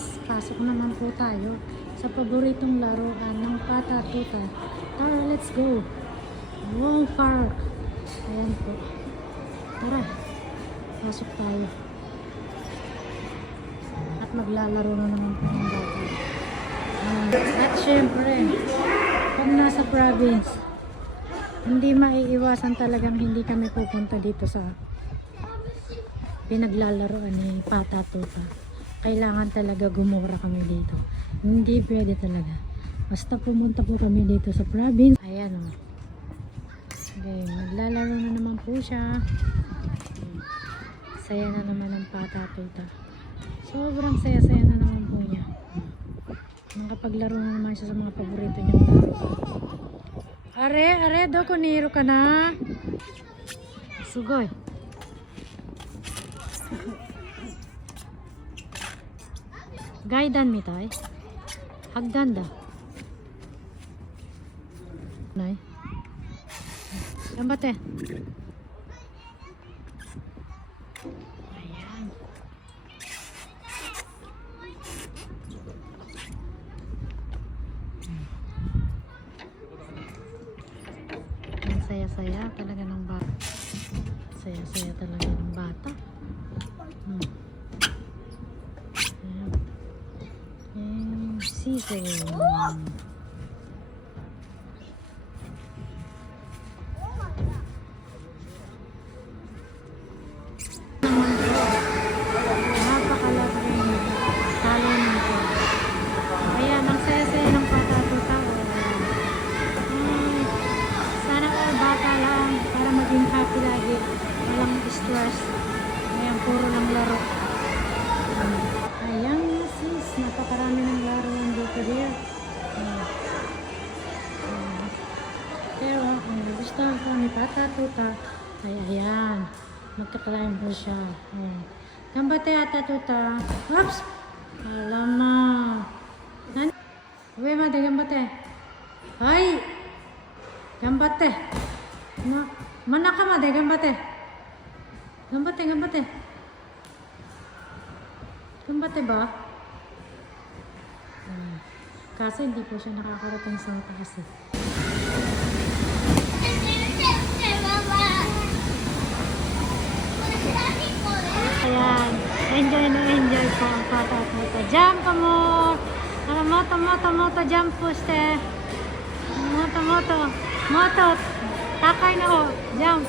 guys, pasok naman po tayo sa paboritong laruan ng Pata Tuta. Tara, let's go. Wow, park. Ayan po. Tara, pasok tayo. At maglalaro na naman po ng bata. At syempre, pag nasa province, hindi maiiwasan talagang hindi kami pupunta dito sa pinaglalaroan ni Pata Tuta. Kailangan talaga gumura kami dito. Hindi pwede talaga. Basta pumunta po kami dito sa province. Ayan o. Okay, maglalaro na naman po siya. Saya na naman ang Pata Tuta. Sobrang saya-saya na naman po niya. Nakapaglaro na naman siya sa mga paborito niyang laro. Are, do kuniro ka na. Sugoy. Gaidan mi tay. Hagdan da. Nay. Gambate. Ayan. Ang saya-saya talaga ng bata. Saya-saya talaga ng bata. Season. Napakalaking talo nito. Ayan, ang saya-saya ng Pata Tuta. Sana all bata lang para maging happy lagi. Walang stress. Ayan, puro lang laro. Ayan, sis. Napakarami ng laro dito din. Pero gusto ko ni Pata Tuta ay ayan, magka-climb po siya. Gambate ata Tuta. Oops! Alama. Uwe ma de gambate. Hai! Gambate. Manaka ma de gambate. Gambate. Gambate ba? Kasi hindi po siya nakakarating sa taas eh. Ayan, enjoy po ang Pata Tuta. Jump ka mo! Moto, jump po ste. Moto. Takay na ho. Jump.